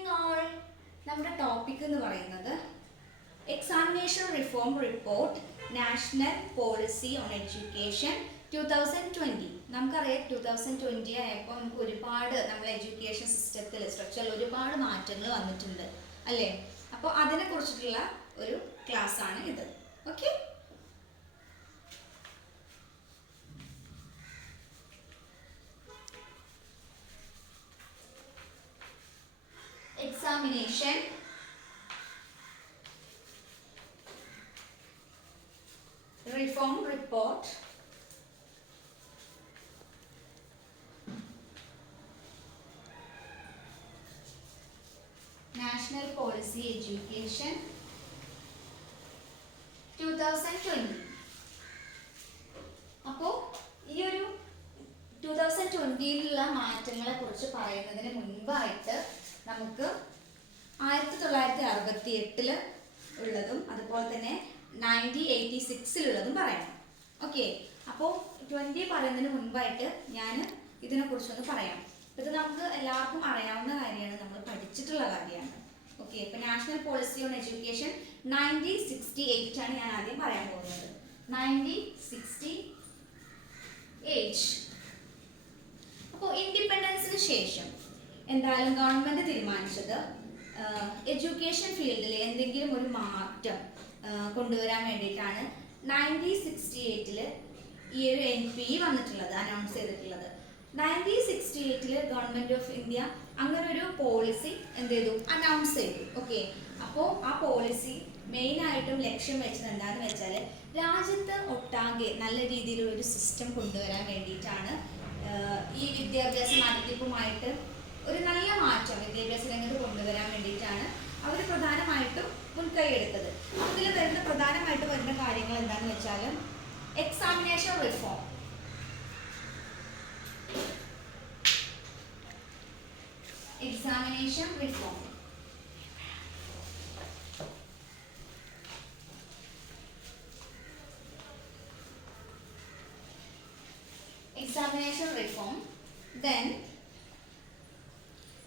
Evening all. നമ്മുടെ topic എന്ന് പറയുന്നത് examination reform report national policy on education 2020. നമുക്കറിയാം 2020 ആയപ്പോൾ നമുക്ക് ഒരുപാട് നമ്മുടെ എഡ്യൂക്കേഷൻ സിസ്റ്റത്തിൽ സ്ട്രക്ചറിൽ ഒരുപാട് മാറ്റങ്ങൾ വന്നിട്ടുണ്ട് അല്ലേ. അപ്പോൾ അതിനെ കുറിച്ചിട്ടുള്ള ഒരു ക്ലാസ് ആണ് ഇത്. Okay, examination reform report national policy education 2020. അപ്പോൾ ഈ ഒരു 2020യിലുള്ള മാറ്റങ്ങളെ കുറിച്ച് പറയുന്നതിന് മുൻപായിട്ട് നമുക്ക് 1968 ഉള്ളതും അതുപോലെ തന്നെ 1986 പറയണം. ഓക്കെ, അപ്പോൾ 20 പറയുന്നതിന് മുൻപായിട്ട് ഞാൻ ഇതിനെക്കുറിച്ചൊന്ന് പറയാം. ഇത് നമുക്ക് എല്ലാവർക്കും അറിയാവുന്ന കാര്യമാണ്, നമ്മൾ പഠിച്ചിട്ടുള്ള കാര്യമാണ്. ഓക്കെ, ഇപ്പോൾ നാഷണൽ പോളിസി ഓൺ എഡ്യൂക്കേഷൻ 1968 ആണ് ഞാൻ ആദ്യം പറയാൻ പോകുന്നത്. 1968. അപ്പോൾ ഇൻഡിപെൻഡൻസിന് ശേഷം എന്തായാലും ഗവൺമെന്റ് തീരുമാനിച്ചത് എഡ്യൂക്കേഷൻ ഫീൽഡിൽ എന്തെങ്കിലും ഒരു മാറ്റം കൊണ്ടുവരാൻ വേണ്ടിയിട്ടാണ് 1968 ഈ ഒരു NPE വന്നിട്ടുള്ളത്, അനൗൺസ് ചെയ്തിട്ടുള്ളത്. 1968 ഗവൺമെന്റ് ഓഫ് ഇന്ത്യ അങ്ങനെ ഒരു പോളിസി എന്ത് ചെയ്തു, അനൗൺസ് ചെയ്തു. ഓക്കെ, അപ്പോൾ ആ പോളിസി മെയിനായിട്ടും ലക്ഷ്യം വെച്ചത് എന്താണെന്ന് വെച്ചാൽ രാജ്യത്ത് ഒട്ടാകെ നല്ല രീതിയിലുള്ള ഒരു സിസ്റ്റം കൊണ്ടുവരാൻ വേണ്ടിയിട്ടാണ്. ഈ വിദ്യാഭ്യാസ നടത്തിപ്പുമായിട്ട് ഒരു നല്ല മാറ്റം വിദ്യാഭ്യാസ രംഗത്ത് കൊണ്ടുവരാൻ വേണ്ടിയിട്ടാണ് അവർ പ്രധാനമായിട്ടും മുൻകൈ എടുത്തത്. ഇതിൽ പ്രധാനമായിട്ട് വരുന്ന കാര്യങ്ങൾ എന്താണെന്ന് വെച്ചാൽ examination reform, examination reform. Examination reform. Then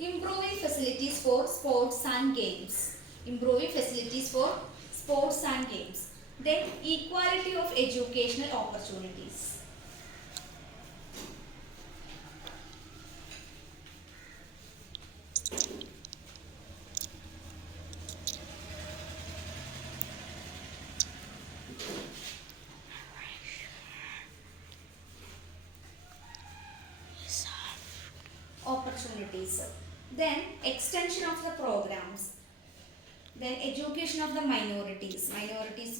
improving facilities for sports and games. Improving facilities for sports and games. Then equality of educational opportunities. Opportunities. Then extension of the programs. Then education of the minorities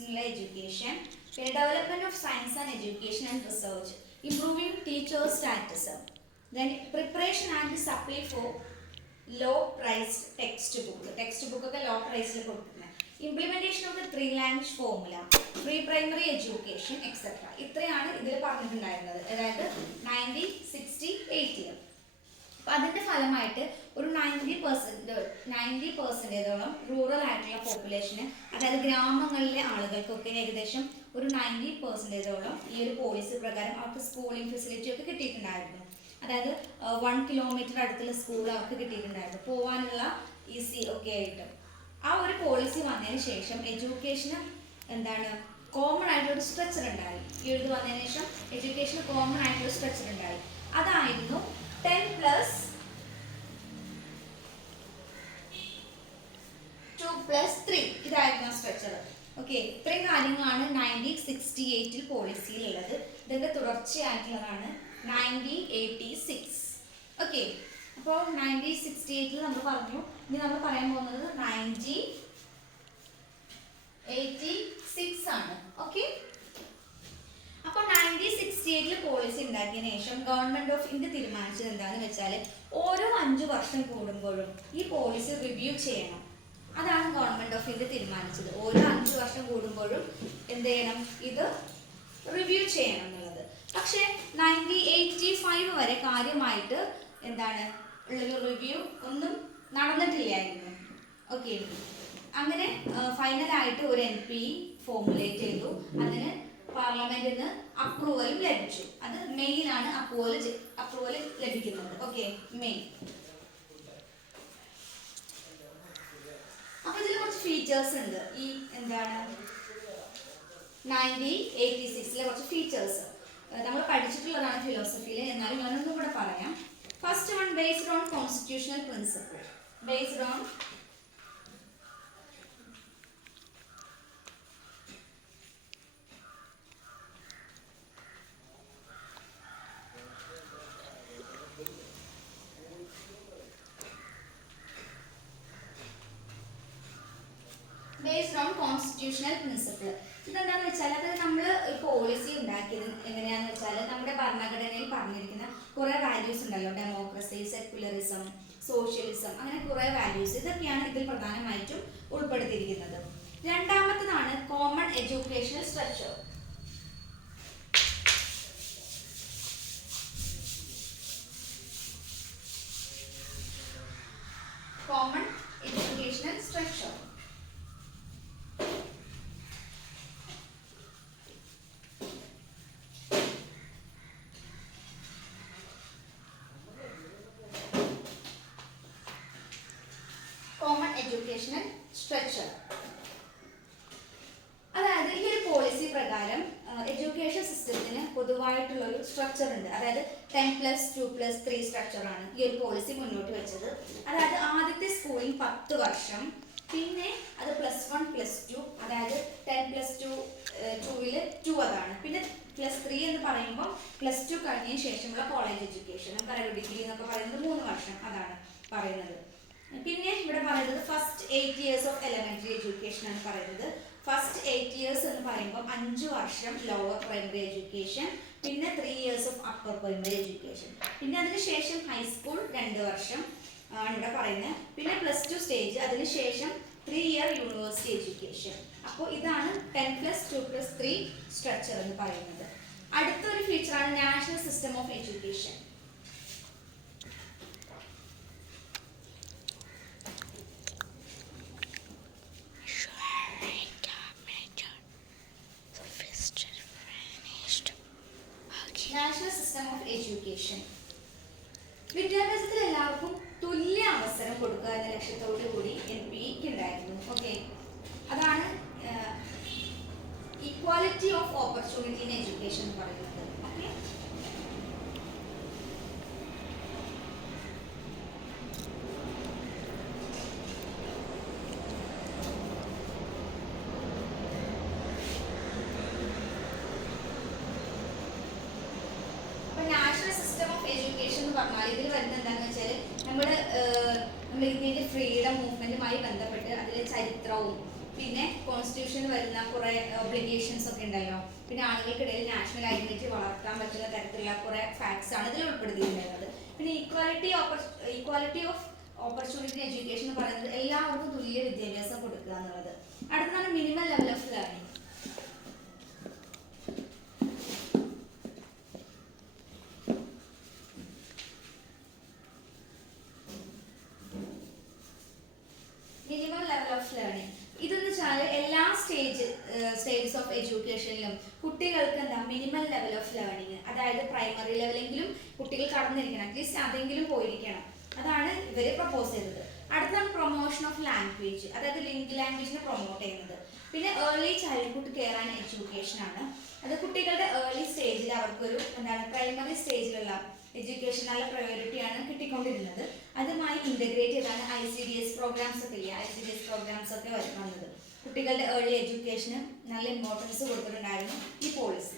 in education. Then development of science and education and research. Improving teacher status. Then preparation and supply for low priced textbook ഒക്കെ low price കൊടുക്കുന്നത്. Implementation of the 3 language formula, pre-primary education, etc. ഇത്രയാണ് ഇതിൽ പറഞ്ഞിട്ടുണ്ടായിരുന്നത്, അതായത് 1968. അപ്പം അതിൻ്റെ ഫലമായിട്ട് ഒരു 90% റൂറൽ ആയിട്ടുള്ള പോപ്പുലേഷന്, അതായത് ഗ്രാമങ്ങളിലെ ആളുകൾക്കൊക്കെ ഏകദേശം ഒരു 90% ഈ ഒരു പോളിസി പ്രകാരം അവർക്ക് സ്കൂളിംഗ് ഫെസിലിറ്റി ഒക്കെ കിട്ടിയിട്ടുണ്ടായിരുന്നു. അതായത് 1 കിലോമീറ്റർ അടുത്തുള്ള സ്കൂൾ അവർക്ക് കിട്ടിയിട്ടുണ്ടായിരുന്നു, പോകാനുള്ള ഈസി ഒക്കെ ആയിട്ട്. ആ ഒരു പോളിസി വന്നതിന് ശേഷം എഡ്യൂക്കേഷന് എന്താണ് കോമൺ ആയിട്ടൊരു സ്ട്രക്ചർ ഉണ്ടായി. ഈ ഇത് വന്നതിന് ശേഷം എഡ്യൂക്കേഷന് കോമൺ ആയിട്ടൊരു സ്ട്രക്ചർ ഉണ്ടായി. അതായിരുന്നു 10+2+3 ഇതായിരുന്നു സ്ട്രക്ചർ. ഓക്കെ, ഇത്രയും കാര്യങ്ങളാണ് 1968 പോളിസിയിലുള്ളത്. ഇതിൻ്റെ തുടർച്ചയായിട്ടുള്ളതാണ് 1986. ഓക്കെ, അപ്പോൾ 1968 നമ്മൾ പറഞ്ഞു. ഇനി നമ്മൾ പറയാൻ പോകുന്നത് 1986 ആണ്. ഓക്കെ, അപ്പോൾ 1968 പോളിസി ഉണ്ടാക്കിയതിനു ശേഷം ഗവൺമെന്റ് ഓഫ് ഇന്ത്യ തീരുമാനിച്ചത് എന്താണെന്ന് വെച്ചാൽ ഓരോ 5 വർഷം കൂടുമ്പോഴും ഈ പോളിസി റിവ്യൂ ചെയ്യണം. അതാണ് ഗവൺമെന്റ് ഓഫ് ഇന്ത്യ തീരുമാനിച്ചത്. ഓരോ 5 വർഷം കൂടുമ്പോഴും എന്ത് ചെയ്യണം, ഇത് റിവ്യൂ ചെയ്യണം എന്നുള്ളത്. പക്ഷേ 1985 വരെ കാര്യമായിട്ട് എന്താണ് ഉള്ളൊരു റിവ്യൂ ഒന്നും നടന്നിട്ടില്ലായിരുന്നു. ഓക്കെ, അങ്ങനെ ഫൈനലായിട്ട് ഒരു NPE ഫോർമുലേറ്റ് ചെയ്തു. അതിന് പാർലമെന്റിൽ നിന്ന് അപ്രൂവലും ലഭിച്ചു. അത് മെയിനാണ് അപ്രൂവൽ ലഭിക്കുന്നത്. ഓക്കെ, മെയിൻ ഫീച്ചേഴ്സ് ഉണ്ട് ഈ എന്താണ് 1986 കുറച്ച് ഫീച്ചേഴ്സ് നമ്മൾ പഠിച്ചിട്ടുള്ളതാണ് ഫിലോസഫിയിൽ, എന്നാലും ഞാനൊന്നും കൂടെ പറയാം. First one, based on constitutional principle. Based on based on constitutional principle. ഇതെന്താണെന്ന് വെച്ചാൽ അത് നമ്മൾ പോളിസി ഉണ്ടാക്കിയത് എങ്ങനെയാണെന്ന് വെച്ചാൽ നമ്മുടെ ഭരണഘടനയിൽ പറഞ്ഞിരിക്കുന്ന കുറേ വാല്യൂസ് ഉണ്ടല്ലോ, ഡെമോക്രസി, സെക്യുലറിസം, സോഷ്യലിസം, അങ്ങനെ കുറേ വാല്യൂസ്, ഇതൊക്കെയാണ് ഇതിൽ പ്രധാനമായിട്ടും ഉൾപ്പെടുത്തിയിരിക്കുന്നത്. രണ്ടാമത്തതാണ് common educational structure. Common educational structure. Common educational structure അതായത് ഈ ഒരു പോളിസി പ്രകാരം എഡ്യൂക്കേഷൻ സിസ്റ്റത്തിന് പൊതുവായിട്ടുള്ള ഒരു സ്ട്രക്ചർ ഉണ്ട്. അതായത് 10+2+3 സ്ട്രക്ചറാണ് ഈ ഒരു പോളിസി മുന്നോട്ട് വെച്ചത്. അതായത് ആദ്യത്തെ സ്കൂളിൽ 10 വർഷം, പിന്നെ അത് +1+2, അതായത് 10+2 2 അതാണ്, പിന്നെ +3 എന്ന് പറയുമ്പോൾ +2 കഴിഞ്ഞതിന് ശേഷമുള്ള കോളേജ് എഡ്യൂക്കേഷൻ, നമുക്കറിയാം ഡിഗ്രി എന്നൊക്കെ പറയുന്നത് 3 വർഷം, അതാണ് പറയുന്നത്. പിന്നെ ഇവിടെ പറയുന്നത് first 8 years of elementary education ആണ് പറയുന്നത്. ഫസ്റ്റ് 8 years എന്ന് പറയുമ്പോൾ 5 വർഷം ലോവർ പ്രൈമറി എഡ്യൂക്കേഷൻ, പിന്നെ 3 years of upper primary education, പിന്നെ അതിനുശേഷം ഹൈസ്കൂൾ 2 വർഷം ആണ് ഇവിടെ പറയുന്നത്, പിന്നെ +2 സ്റ്റേജ്, അതിനുശേഷം 3 year യൂണിവേഴ്സിറ്റി എഡ്യൂക്കേഷൻ. അപ്പോൾ ഇതാണ് 10+2+3 സ്ട്രക്ചർ എന്ന് പറയുന്നത്. അടുത്തൊരു ഫീച്ചറാണ് national system of education. National system of education വിദ്യാഭ്യാസത്തിൽ എല്ലാവർക്കും തുല്യ അവസരം കൊടുക്കുക എന്ന ലക്ഷ്യത്തോടു കൂടി NPE ഉണ്ടായിരുന്നു. ഓക്കെ, അതാണ് equality of opportunity in education എന്ന് പറയുന്നത്. Okay, national system of education എന്ന് പറഞ്ഞാൽ ഇതിൽ വരുന്നത് എന്താണെന്ന് വെച്ചാൽ നമ്മുടെ ഇന്ത്യൻ്റെ ഫ്രീഡം മൂവ്മെന്റുമായി ബന്ധപ്പെട്ട് അതിലെ ചരിത്രവും, പിന്നെ കോൺസ്റ്റിറ്റ്യൂഷനിൽ വരുന്ന കുറേ ഒബ്ലിഗേഷൻസ് ഒക്കെ ഉണ്ടല്ലോ, പിന്നെ ആളുകൾക്കിടയിൽ നാഷണൽ ഐഡന്റിറ്റി വളർത്താൻ പറ്റുന്ന തരത്തിലുള്ള കുറേ ഫാക്ട്സ് ആണ് ഇതിൽ ഉൾപ്പെടുത്തിയിട്ടുള്ളത്. പിന്നെ ഈക്വാലിറ്റി ഓഫ് ഓപ്പർച്യൂണിറ്റി എഡ്യൂക്കേഷൻ എന്ന് പറയുന്നത് എല്ലാവർക്കും തുല്യ വിദ്യാഭ്യാസം കൊടുക്കുക എന്നുള്ളത്. അടുത്തതാണ് minimum level of learning. Minimum level of learning ഇതെന്ന് വെച്ചാൽ എല്ലാ സ്റ്റേജസ് ഓഫ് എഡ്യൂക്കേഷനിലും കുട്ടികൾക്ക് എന്താ മിനിമം ലെവൽ ഓഫ് ലേണിംഗ്, അതായത് പ്രൈമറി ലെവലെങ്കിലും കുട്ടികൾ കടന്നിരിക്കണം, അറ്റ്ലീസ്റ്റ് അതെങ്കിലും പോയിരിക്കണം. അതാണ് ഇവർ പ്രപ്പോസ് ചെയ്തത്. അടുത്താണ് പ്രൊമോഷൻ ഓഫ് ലാംഗ്വേജ്, അതായത് ലിങ്ക് ലാംഗ്വേജിനെ പ്രൊമോട്ട് ചെയ്യുന്നത്. പിന്നെ early childhood care and education ആണ്. അത് കുട്ടികളുടെ ഏർലി സ്റ്റേജിൽ അവർക്കൊരു എന്താണ് പ്രൈമറി സ്റ്റേജിലുള്ള എഡ്യൂക്കേഷൻ നല്ല പ്രയോറിറ്റിയാണ് കിട്ടിക്കൊണ്ടിരുന്നത്. അതുമായി ഇൻ്റഗ്രേറ്റ് ചെയ്താണ് ICDS പ്രോഗ്രാംസ് ഒക്കെ ഇല്ല, ICDS പ്രോഗ്രാംസ് ഒക്കെ വന്നത്. കുട്ടികളുടെ ഏർലി എഡ്യൂക്കേഷന് നല്ല ഇമ്പോർട്ടൻസ് കൊടുത്തിട്ടുണ്ടായിരുന്നു ഈ പോളിസി.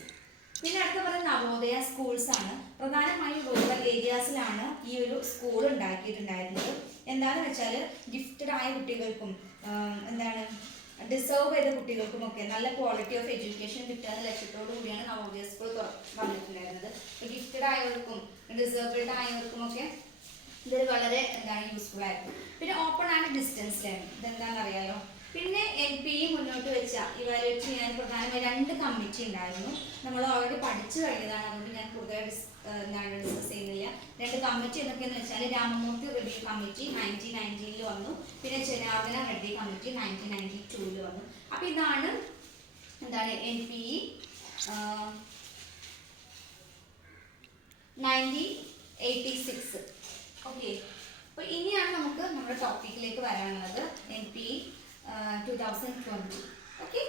പിന്നെ അടുത്ത പറയുന്നത് നവോദയ സ്കൂൾസ് ആണ്. പ്രധാനമായും റൂറൽ ഏരിയാസിലാണ് ഈ ഒരു സ്കൂൾ ഉണ്ടാക്കിയിട്ടുണ്ടായിരുന്നത്. എന്താണെന്ന് വെച്ചാൽ ഗിഫ്റ്റഡ് ആയ കുട്ടികൾക്കും എന്താണ് ഡിസേർവ് ചെയ്ത കുട്ടികൾക്കുമൊക്കെ നല്ല ക്വാളിറ്റി ഓഫ് എഡ്യൂക്കേഷൻ കിട്ടുക എന്ന ലക്ഷ്യത്തോടു കൂടിയാണ് നവോദയ സ്കൂൾ വന്നിട്ടുണ്ടായിരുന്നത്. ഗിഫ്റ്റഡ് ആയവർക്കും ഡിസേർവ്ഡ് ആയവർക്കുമൊക്കെ ഇതൊരു വളരെ എന്താണ് യൂസ്ഫുൾ ആയിരുന്നു. പിന്നെ ഓപ്പൺ ആൻഡ് ഡിസ്റ്റൻസ് ലേണിംഗ്, ഇതെന്താണെന്ന് അറിയാലോ. പിന്നെ NPE മുന്നോട്ട് വെച്ച ഇവാലുവേറ്റ് ചെയ്യാൻ പ്രധാനമായി 2 കമ്മിറ്റി ഉണ്ടായിരുന്നു. നമ്മൾ ഓൾറെഡി പഠിച്ചു കഴിഞ്ഞതാണ്, അതുകൊണ്ട് ഞാൻ കൂടുതൽ ഡിസ്കസ് ചെയ്യുന്നില്ല. 2 കമ്മിറ്റി എന്നൊക്കെയെന്ന് വെച്ചാൽ രാമമൂർത്തി റിവ്യൂ കമ്മിറ്റി 1919 വന്നു, പിന്നെ ജനാർദ്ദന റെഡ്ഡി കമ്മിറ്റി 1992 വന്നു. അപ്പോൾ ഇതാണ് എന്താണ് NPE 1986. ഓക്കെ, അപ്പോൾ ഇനിയാണ് നമുക്ക് നമ്മുടെ ടോപ്പിക്കിലേക്ക് വരാനുള്ളത്. NPE 2020. ഓക്കെ,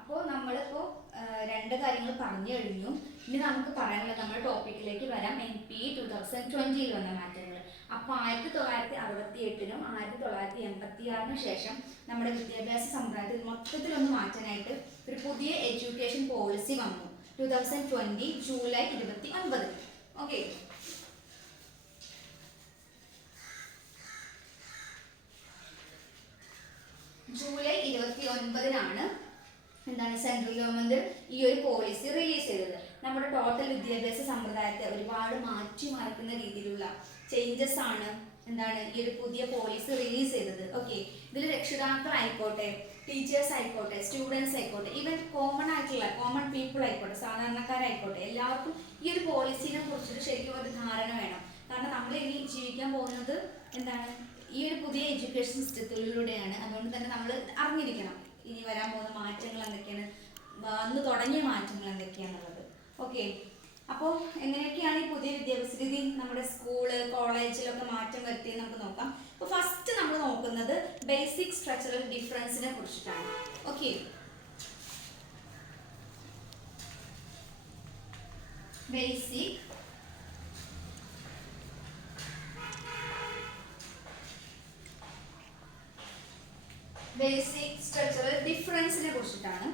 അപ്പോൾ നമ്മളിപ്പോൾ രണ്ട് കാര്യങ്ങൾ പറഞ്ഞു കഴിഞ്ഞു. ഇനി നമുക്ക് പറയാനുള്ളത് നമ്മുടെ ടോപ്പിക്കിലേക്ക് വരാം. NP 2020 വന്ന മാറ്റങ്ങൾ. അപ്പോൾ 1968നും 1986നും ശേഷം നമ്മുടെ വിദ്യാഭ്യാസ സമ്പ്രദായത്തിൽ മൊത്തത്തിലൊന്ന് മാറ്റാനായിട്ട് ഒരു പുതിയ എഡ്യൂക്കേഷൻ പോളിസി വന്നു 2020 ജൂലൈ 29. ഓക്കെ, ജൂലൈ 29 എന്താണ് സെൻട്രൽ ഗവൺമെന്റ് ഈ ഒരു പോളിസി റിലീസ് ചെയ്തത്. നമ്മുടെ ടോട്ടൽ വിദ്യാഭ്യാസ സമ്പ്രദായത്തെ ഒരുപാട് മാറ്റിമറിക്കുന്ന രീതിയിലുള്ള ചേഞ്ചസ് ആണ് എന്താണ് ഈ ഒരു പുതിയ പോളിസി റിലീസ് ചെയ്തത്. ഓക്കെ, ഇതിൽ രക്ഷിതാക്കളായിക്കോട്ടെ, ടീച്ചേഴ്സ് ആയിക്കോട്ടെ, സ്റ്റുഡൻസ് ആയിക്കോട്ടെ, ഈവൻ കോമൺ പീപ്പിൾ ആയിക്കോട്ടെ, സാധാരണക്കാരായിക്കോട്ടെ, എല്ലാവർക്കും ഈ ഒരു പോളിസിനെ കുറിച്ചിട്ട് ശരിക്കും ഒരു ധാരണ വേണം. കാരണം നമ്മൾ ഇനി ജീവിക്കാൻ പോകുന്നത് എന്താണ് ഈ ഒരു പുതിയ എഡ്യൂക്കേഷൻ സിസ്റ്റത്തിലൂടെയാണ്. അതുകൊണ്ട് തന്നെ നമ്മൾ അറിഞ്ഞിരിക്കണം ഇനി വരാൻ പോകുന്ന മാറ്റങ്ങൾ എന്തൊക്കെയാണ്, വന്ന് തുടങ്ങിയ മാറ്റങ്ങൾ എന്തൊക്കെയാണെന്നുള്ളത്. ഓക്കെ, അപ്പോൾ എങ്ങനെയൊക്കെയാണ് ഈ പുതിയ വിദ്യാഭ്യാസ രീതി നമ്മുടെ സ്കൂള് കോളേജിലൊക്കെ മാറ്റം വരുത്തിയത് നമുക്ക് നോക്കാം. അപ്പോൾ ഫസ്റ്റ് നമ്മൾ നോക്കുന്നത് ബേസിക് സ്ട്രക്ചറൽ ഡിഫറൻസിനെ കുറിച്ചിട്ടാണ്. ഓക്കെ, ബേസിക് സ്ട്രക്ചറൽ ഡിഫറൻസിനെ കുറിച്ചിട്ടാണ്.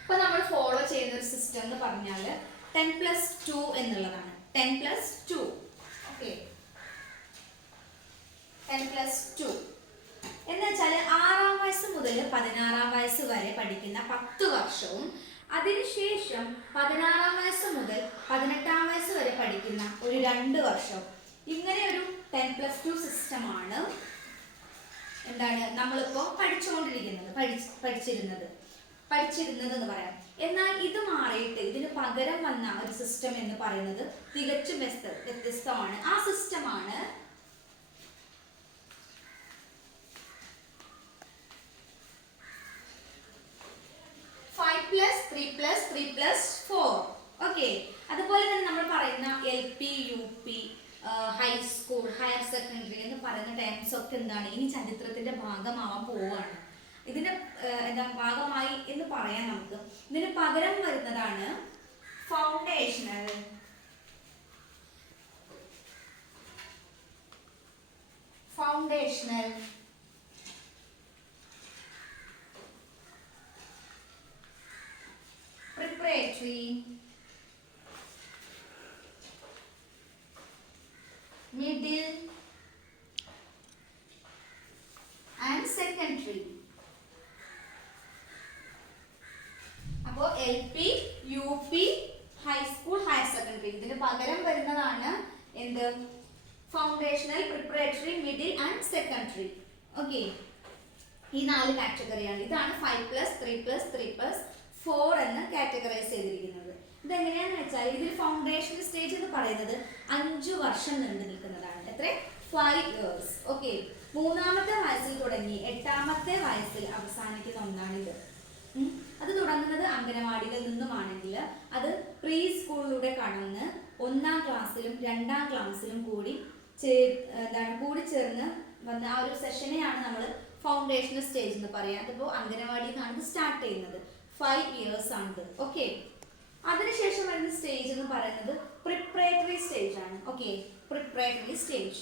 ഇപ്പൊ നമ്മൾ ഫോളോ ചെയ്യുന്ന ഒരു സിസ്റ്റം എന്ന് പറഞ്ഞാൽ 10+2 എന്നുള്ളതാണ്. 10+2. ഓക്കെ, 10+2 എന്ന് വെച്ചാൽ 6-ാം വയസ്സ് മുതൽ 16-ാം വയസ്സ് വരെ പഠിക്കുന്ന 10 വർഷവും അതിനുശേഷം 16-ാം വയസ്സ് മുതൽ 18-ാം വയസ്സ് വരെ പഠിക്കുന്ന ഒരു 2 വർഷവും. ഇങ്ങനെ ഒരു 10+2 സിസ്റ്റമാണ് എന്താണ് നമ്മളിപ്പോൾ പഠിച്ചിരുന്നത് എന്ന് പറയാം. എന്നാൽ ഇത് മാറിയിട്ട് ഇതിന് പകരം വന്ന ഒരു സിസ്റ്റം എന്ന് പറയുന്നത് തികച്ചും വ്യത്യസ്തമാണ്. ആ സിസ്റ്റമാണ് 5+3+3+4. ഓക്കെ, അതുപോലെ തന്നെ നമ്മൾ പറയുന്ന LP, UP, high school, higher secondary എന്ന് പറയുന്ന ടൈംസ് ഒക്കെ എന്താണ് ഇനി ചരിത്രത്തിന്റെ ഭാഗമാവാൻ പോവുകയാണ്. ഇതിന്റെ ഭാഗമായി എന്ന് പറയാൻ നമുക്ക്. ഇതിന് പകരം വരുന്നതാണ് foundational preparatory, middle and secondary. അപ്പോൾ LP, UP, high school, higher secondary ഇതിന് പകരം വരുന്നതാണ് എന്ത് foundational, preparatory, middle and secondary. Okay, ഈ 4 കാറ്റഗറിയാണ്. ഇതാണ് 5+3+3+4 എന്ന് കാറ്റഗറൈസ് ചെയ്തിരിക്കുന്നത്. ഇതെങ്ങനെയാന്ന് വെച്ചാൽ ഇതിൽ ഫൗണ്ടേഷണൽ സ്റ്റേജ് എന്ന് പറയുന്നത് 5 വർഷം നീണ്ടു നിൽക്കുന്നതാണ്. എത്ര? 5 years. ഓക്കെ, 3-ാമത്തെ വയസ്സിൽ തുടങ്ങി 8-ാമത്തെ വയസ്സിൽ അവസാനിക്കുന്ന ഒന്നാണിത്. അത് തുടങ്ങുന്നത് അംഗനവാടികളിൽ നിന്നുമാണെങ്കിൽ അത് പ്രീ സ്കൂളിലൂടെ കടന്ന് 1-ാം ക്ലാസ്സിലും 2-ാം ക്ലാസ്സിലും കൂടി ചേർന്ന് വന്ന ആ ഒരു സെഷനെയാണ് നമ്മൾ ഫൗണ്ടേഷണൽ സ്റ്റേജ് എന്ന് പറയുക. അതിപ്പോൾ അംഗനവാടിയിൽ നിന്നാണ് ഇത് സ്റ്റാർട്ട് ചെയ്യുന്നത്. 5 years ആണിത്. ഓക്കെ, അതിനുശേഷം വരുന്ന സ്റ്റേജ് എന്ന് പറയുന്നത് പ്രിപ്പറേറ്ററി സ്റ്റേജ് ആണ്. ഓക്കെ, പ്രിപ്പറേറ്ററി സ്റ്റേജ്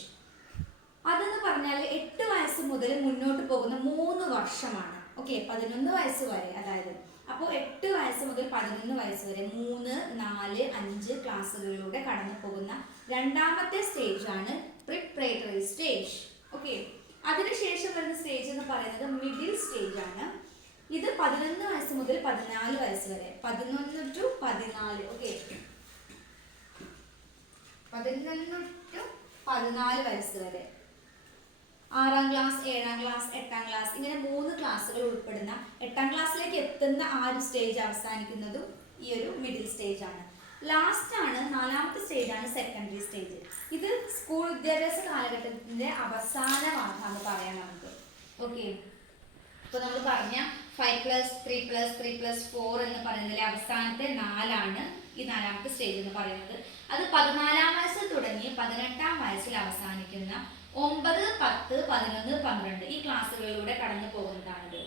അതെന്ന് പറഞ്ഞാൽ 8 വയസ്സ് മുതൽ മുന്നോട്ട് പോകുന്ന 3 വർഷമാണ്. ഓക്കെ, 11 വയസ്സ് വരെ. അതായത് അപ്പോൾ 8 വയസ്സ് മുതൽ 11 വയസ്സ് വരെ 3, 4, 5 ക്ലാസ്സുകളിലൂടെ കടന്നു പോകുന്ന 2-ാമത്തെ സ്റ്റേജ് ആണ് പ്രിപ്പറേറ്ററി സ്റ്റേജ്. ഓക്കെ, അതിനുശേഷം വരുന്ന സ്റ്റേജ് എന്ന് പറയുന്നത് മിഡിൽ സ്റ്റേജ് ആണ്. ഇത് 11 വയസ്സ് മുതൽ 14 വയസ്സ് വരെ. 11 to 14. ഓക്കെ, 11 to 14 വയസ്സ് വരെ. 6-ാം ക്ലാസ്, 7-ാം ക്ലാസ്, 8-ാം ക്ലാസ് ഇങ്ങനെ 3 ക്ലാസ്സുകൾ ഉൾപ്പെടുന്ന 8-ാം ക്ലാസ്സിലേക്ക് എത്തുന്ന ആ ഒരു സ്റ്റേജ് അവസാനിക്കുന്നതും ഈ ഒരു മിഡിൽ സ്റ്റേജ് ആണ്. ലാസ്റ്റ് ആണ് 4-ാമത്തെ സ്റ്റേജ് ആണ് സെക്കൻഡറി സ്റ്റേജ്. ഇത് സ്കൂൾ വിദ്യാഭ്യാസ കാലഘട്ടത്തിന്റെ അവസാന ഭാഗമാണ് പറയാൻ നമുക്ക്. ഓക്കെ, ഇപ്പോൾ നമ്മൾ പറഞ്ഞ 5+3+3+4 എന്ന് പറയുന്നതിലെ അവസാനത്തെ 4 ആണ് ഈ 4ാമത്തെ സ്റ്റേജ് എന്ന് പറയുന്നത്. അത് 14-ാം വയസ്സിൽ തുടങ്ങി 18-ാം വയസ്സിൽ അവസാനിക്കുന്ന 9, 10, 11, 12 ഈ ക്ലാസ്സുകളിലൂടെ കടന്നു പോകുന്നതാണിത്.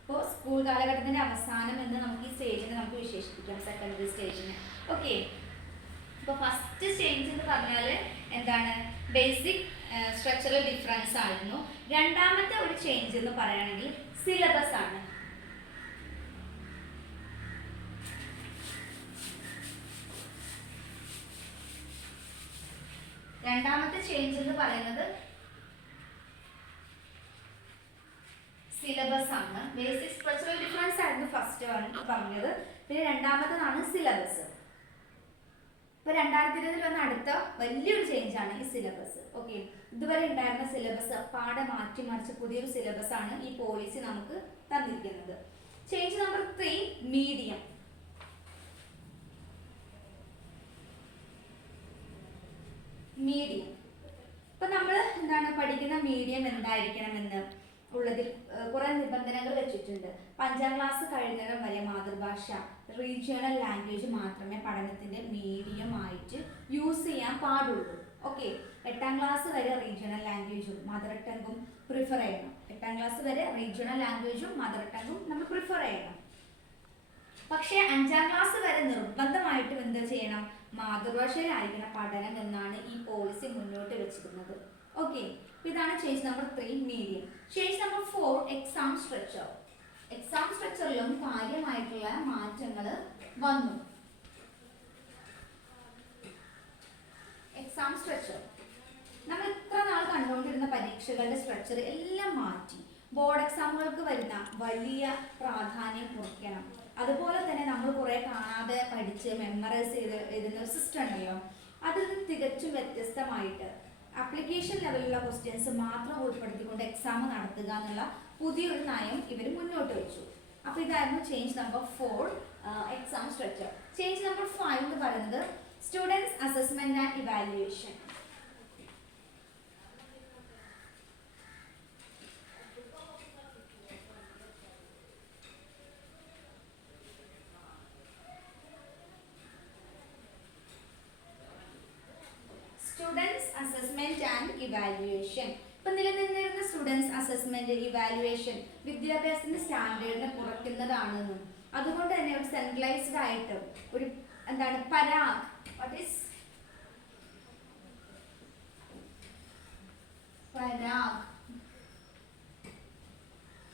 അപ്പോൾ സ്കൂൾ കാലഘട്ടത്തിന്റെ അവസാനം എന്ന് നമുക്ക് ഈ സ്റ്റേജിനെ നമുക്ക് വിശേഷിപ്പിക്കാം, സെക്കൻഡറി സ്റ്റേജിനെ. ഓക്കെ, അപ്പോൾ ഫസ്റ്റ് സ്റ്റേജ് എന്ന് പറഞ്ഞാൽ എന്താണ്, ബേസിക് സ്ട്രക്ചറൽ ഡിഫറൻസ് ആയിരുന്നു. രണ്ടാമത്തെ ഒരു ചേഞ്ച് എന്ന് പറയുകയാണെങ്കിൽ സിലബസ് ആണ്. രണ്ടാമത്തെ ചേഞ്ച് എന്ന് പറയുന്നത് സിലബസ് ആണ്. ബേസിക് സ്ട്രക്ചറൽ ഡിഫറൻസ് ആയിരുന്നു ഫസ്റ്റ് പറഞ്ഞത്, പിന്നെ രണ്ടാമത്തേതാണ് സിലബസ്. ഇപ്പൊ 2020 വന്ന അടുത്ത വലിയൊരു ചേഞ്ച് ആണ് ഈ സിലബസ്. ഓക്കെ, ഇതുവരെ ഉണ്ടായിരുന്ന സിലബസ് പാടെ മാറ്റിമറിച്ച് പുതിയൊരു സിലബസ് ആണ് ഈ പോളിസി നമുക്ക് തന്നിരിക്കുന്നത്. Change number 3, medium. മീഡിയം ഇപ്പൊ നമ്മൾ എന്താണ് പഠിക്കുന്ന മീഡിയം എന്തായിരിക്കണമെന്ന് ഉള്ളതിൽ കുറെ നിബന്ധനകൾ വെച്ചിട്ടുണ്ട്. 5ാം ക്ലാസ് കഴിയുന്നിടം വരെ മാതൃഭാഷ റീജിയണൽ ലാംഗ്വേജ് മാത്രമേ പഠനത്തിന്റെ മീഡിയം ആയിട്ട് യൂസ് ചെയ്യാൻ പാടുള്ളൂ. ഓക്കെ, 8ാം ക്ലാസ് വരെ റീജിയണൽ ലാംഗ്വേജും മദർ ടങ്ങും പ്രിഫർ ചെയ്യണം. 8ാം ക്ലാസ് വരെ റീജിയണൽ ലാംഗ്വേജും മദർ ടങ്ങും നമ്മൾ പ്രിഫർ ചെയ്യണം. പക്ഷേ 5ാം ക്ലാസ് വരെ നിർബന്ധമായിട്ടും എന്ത് ചെയ്യണം, മാതൃഭാഷയിലായിരിക്കണം പഠനം എന്നാണ് ഈ പോളിസി മുന്നോട്ട് വെച്ചിരുന്നത്. ഓക്കെ, ഇതാണ് change number 3, medium. Change number 4, exam structure. Exam സ്ട്രക്ചറിലും കാര്യമായിട്ടുള്ള മാറ്റങ്ങൾ വന്നു. എക്സാം സ്ട്രക്ചർ നമ്മൾ ഇത്ര നാൾ കണ്ടുകൊണ്ടിരുന്ന പരീക്ഷകളുടെ സ്ട്രക്ചർ എല്ലാം മാറ്റി. ബോർഡ് എക്സാമുകൾക്ക് വരുന്ന വലിയ പ്രാധാന്യം കുറയ്ക്കണം. അതുപോലെ തന്നെ നമ്മൾ കുറെ കാണാതെ പഠിച്ച് മെമ്മറൈസ് ചെയ്ത് എഴുതുന്ന ഒരു സിസ്റ്റം ഉണ്ടല്ലോ, അതിൽ നിന്ന് തികച്ചും വ്യത്യസ്തമായിട്ട് ആപ്ലിക്കേഷൻ ലെവലിലുള്ള ക്വസ്റ്റ്യൻസ് മാത്രം ഉൾപ്പെടുത്തിക്കൊണ്ട് എക്സാം നടത്തുക എന്നുള്ള പുതിയൊരു നയം ഇവർ മുന്നോട്ട് വെച്ചു. അപ്പോൾ ഇതായിരുന്നു change number 4, exam structure. Change number 5 എന്ന് പറയുന്നത് students assessment and evaluation. Students assessment and evaluation. ഇപ്പൊ നിലനിന്നിരുന്ന സ്റ്റുഡൻസ് അസസ്മെന്റ് ഇവാലുവേഷൻ വിദ്യാഭ്യാസത്തിന്റെ സ്റ്റാൻഡേർഡിനെ കുറയ്ക്കുന്നതാണെന്നും അതുകൊണ്ട് തന്നെ ഒരു സെൻട്രലൈസ്ഡ് ആയിട്ട് ഒരു എന്താണ് Parag, what is Parag?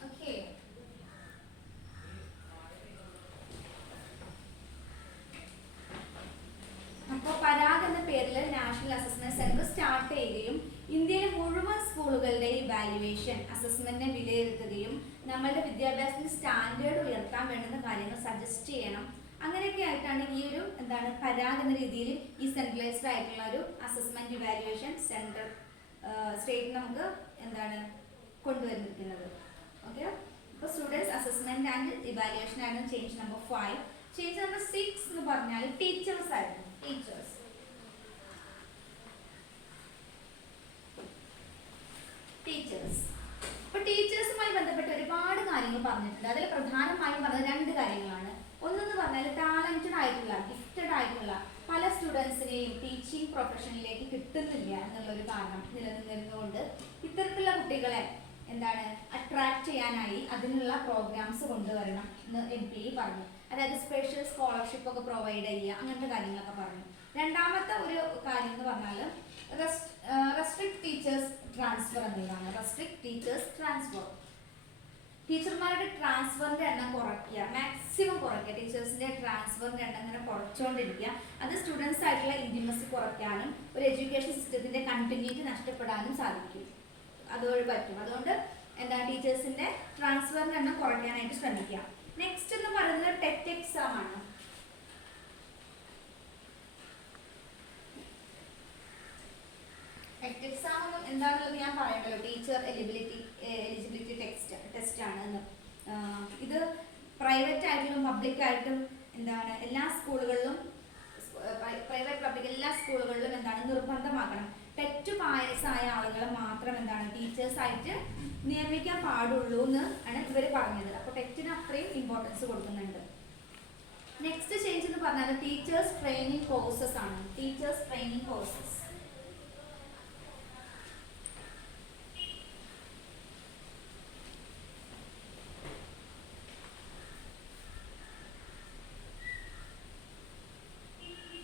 Okay, അപ്പോൾ പരാഗ് എന്ന പേരിൽ നാഷണൽ അസസ്മെന്റ് സെന്റർ സ്റ്റാർട്ട് ചെയ്യുകയും ഇന്ത്യയിലെ മുഴുവൻ സ്കൂളുകളുടെ ഇവാലുവേഷൻ അസസ്മെന്റിനെ വിലയിരുത്തുകയും നമ്മളുടെ വിദ്യാഭ്യാസത്തിന്റെ സ്റ്റാൻഡേർഡ് ഉയർത്താൻ വേണ്ടുന്ന കാര്യങ്ങൾ സജസ്റ്റ് ചെയ്യണം. അങ്ങനെയൊക്കെ ആയിട്ടാണ് ഈ ഒരു എന്താണ് പരാഗ് എന്ന രീതിയിൽ ഈ സെൻട്രലൈസ്ഡ് ആയിട്ടുള്ള ഒരു അസസ്മെന്റ് ഇവാലുവേഷൻ സെന്റർ സ്റ്റേറ്റ് നമുക്ക് എന്താണ് കൊണ്ടുവന്നിരിക്കുന്നത്. ഓക്കെ, അപ്പോൾ സ്റ്റുഡൻസ് അസസ്മെന്റ് ആൻഡ് ഇവാലുവേഷൻ ആയിരുന്നു ചേഞ്ച് നമ്പർ 5. ചേഞ്ച് നമ്പർ 6 എന്ന് പറഞ്ഞാൽ ടീച്ചേഴ്സ് ആയിരുന്നു. ടീച്ചേഴ്സ് ഇപ്പൊ ടീച്ചേഴ്സുമായി ബന്ധപ്പെട്ട് ഒരുപാട് കാര്യങ്ങൾ പറഞ്ഞിട്ടുണ്ട്. അതിൽ പ്രധാനമായും പറഞ്ഞത് 2 കാര്യങ്ങളാണ്. ഒന്നെന്ന് പറഞ്ഞാൽ ടാലന്റഡ് ആയിട്ടുള്ള ഗിഫ്റ്റഡ് ആയിട്ടുള്ള പല സ്റ്റുഡൻസിനെയും ടീച്ചിങ് പ്രൊഫഷനിലേക്ക് കിട്ടുന്നില്ല എന്നുള്ളൊരു കാരണം നിലനിന്നിരുന്നുകൊണ്ട് ഇത്തരത്തിലുള്ള കുട്ടികളെ എന്താണ് അട്രാക്ട് ചെയ്യാനായി അതിനുള്ള പ്രോഗ്രാംസ് കൊണ്ടുവരണം എന്ന് MP പറഞ്ഞു. അതായത് സ്പെഷ്യൽ സ്കോളർഷിപ്പ് ഒക്കെ പ്രൊവൈഡ് ചെയ്യുക, അങ്ങനത്തെ കാര്യങ്ങളൊക്കെ പറഞ്ഞു. രണ്ടാമത്തെ ഒരു കാര്യം എന്ന് പറഞ്ഞാൽ റെസ്ട്രിക്ട് ടീച്ചേഴ്സ് ട്രാൻസ്ഫർ എന്നതാണ്. റെസ്ട്രിക്ട് ടീച്ചേഴ്സ് ട്രാൻസ്ഫർ, ടീച്ചർമാരുടെ ട്രാൻസ്ഫറിന്റെ എണ്ണം കുറയ്ക്കുക, മാക്സിമം കുറയ്ക്കുക. ടീച്ചേഴ്സിന്റെ ട്രാൻസ്ഫറിന്റെ എണ്ണം ഇങ്ങനെ കുറച്ചുകൊണ്ടിരിക്കുക. അത് സ്റ്റുഡൻസ് ആയിട്ടുള്ള ഇന്റിമസി കുറയ്ക്കാനും ഒരു എഡ്യൂക്കേഷൻ സിസ്റ്റത്തിന്റെ കണ്ടിന്യൂറ്റി നഷ്ടപ്പെടാനും സാധിക്കും. അതുവഴി പറ്റും. അതുകൊണ്ട് എന്താണ് ടീച്ചേഴ്സിന്റെ ട്രാൻസ്ഫറിന്റെ എണ്ണം കുറയ്ക്കാനായിട്ട് ശ്രമിക്കുക. നെക്സ്റ്റ് എന്ന് പറയുന്നത് ടെറ്റ് എക്സാം ആണ്. ടെറ്റ് എക്സാം എന്താണെന്നുള്ളത് ഞാൻ പറയണല്ലോ, ടീച്ചർ എലിജിബിലിറ്റി ടെസ്റ്റ് ആണ്. ഇത് പ്രൈവറ്റ് ആയിട്ടും പബ്ലിക് ആയിട്ടും എന്താണ് എല്ലാ സ്കൂളുകളിലും, പ്രൈവറ്റ് പബ്ലിക് എല്ലാ സ്കൂളുകളിലും എന്താണ് നിർബന്ധമാക്കണം. ടെറ്റ് പായസായ ആളുകളെ മാത്രം എന്താണ് ടീച്ചേഴ്സ് ആയിട്ട് നിയമിക്കാൻ പാടുള്ളൂ എന്ന് ആണ് ഇവർ പറഞ്ഞത്. അപ്പോൾ ടെറ്റിന് അത്രയും ഇമ്പോർട്ടൻസ് കൊടുക്കുന്നുണ്ട്. നെക്സ്റ്റ് ചേഞ്ച് എന്ന് പറഞ്ഞാൽ ടീച്ചേഴ്സ് ട്രെയിനിങ് കോഴ്സസ് ആണ്. Teachers training courses.